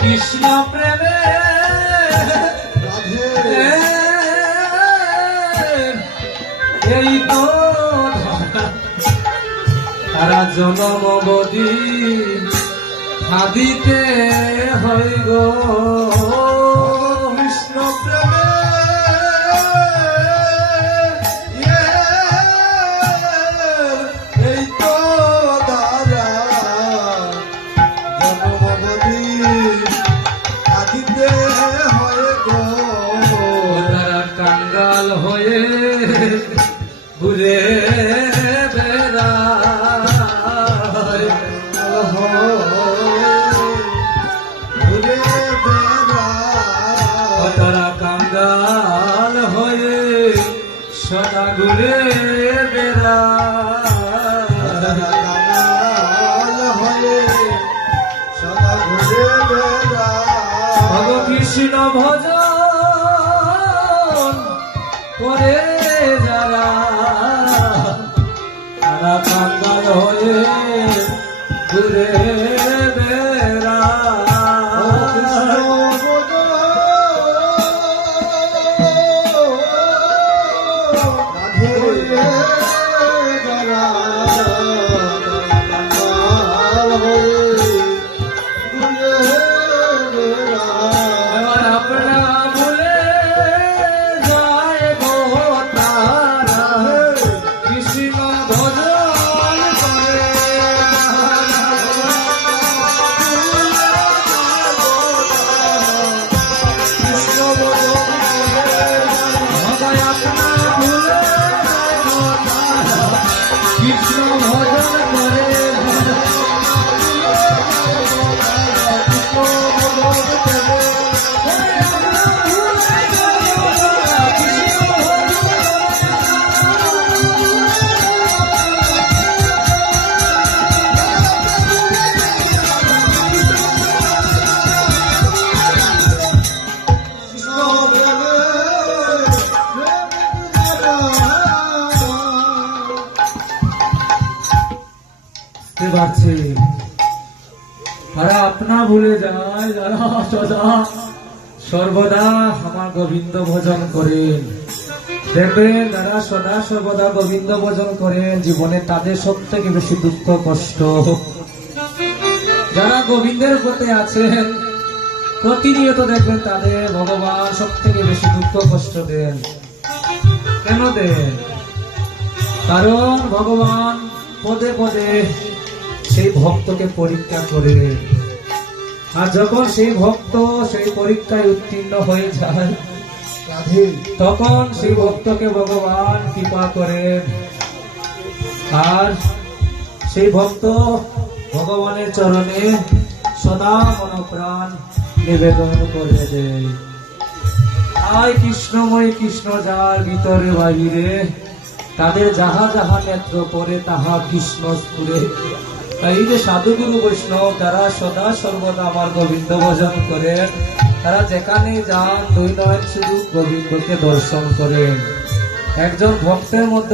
কৃষ্ণ প্রেমে এই তো তারা জনম বদি হাদিতে হই গো কৃষ্ণ প্রেমে এই তো দ্বারা জন্মবধি আদিতে হয়ে গো তারা কাঙ্গাল হয়ে ঘুরে বেড়ায় ঘুরে বেড়ায় তারা কাঙ্গাল হয়ে সদা ঘুরে বেড়ায় কাঙাল হয়ে সদা ঘুরে ভগ বেড়ায় কৃষ্ণ ভজন করে যারা তারা কাঙ্গাল হয়ে ঘুরে বেড়ায় এবার আপনা ভুলে যায় গো তারা কৃষ্ণ ভজন করে সবাই আপনা ভুলে যায় গো তারা কৃষ্ণ ভজন করে বুঝতে পারছি তারা আপনা ভুলে যায় যারা সদা সর্বদা আমার গোবিন্দ ভজন করেন। দেখবেন যারা সদা সর্বদা গোবিন্দ ভজন করেন জীবনে তাদের সব থেকে বেশি দুঃখ কষ্ট। যারা গোবিন্দের পথে আছেন প্রতিনিয়ত দেখবেন তাদের ভগবান সব থেকে বেশি দুঃখ কষ্ট দেন। কেন দেন? কারণ ভগবান পদে পদে সেই ভক্তকে পরীক্ষা করে, আর যখন সেই ভক্ত সেই পরীক্ষায় উত্তীর্ণ হয়ে যায় তখন সেই ভক্তকে ভগবান কৃপা করেন আর সেই ভক্ত ভগবানের চরণে সদা মনপ্রাণ নিবেদন করে দেয়। আয় কৃষ্ণময় কৃষ্ণ যার ভিতরে বাহিরে তাদের যাহা যাহা নেত্র পরে তাহা কৃষ্ণ স্ফুরে। তাই এই যে সাধুগুরু বৈষ্ণব যারা সদা সর্বদা আমার গোবিন্দ ভজন করেন তারা যেখানে যান দুই নয়ন শুধু গোবিন্দকে দর্শন করেন। একজন ভক্তের মধ্যে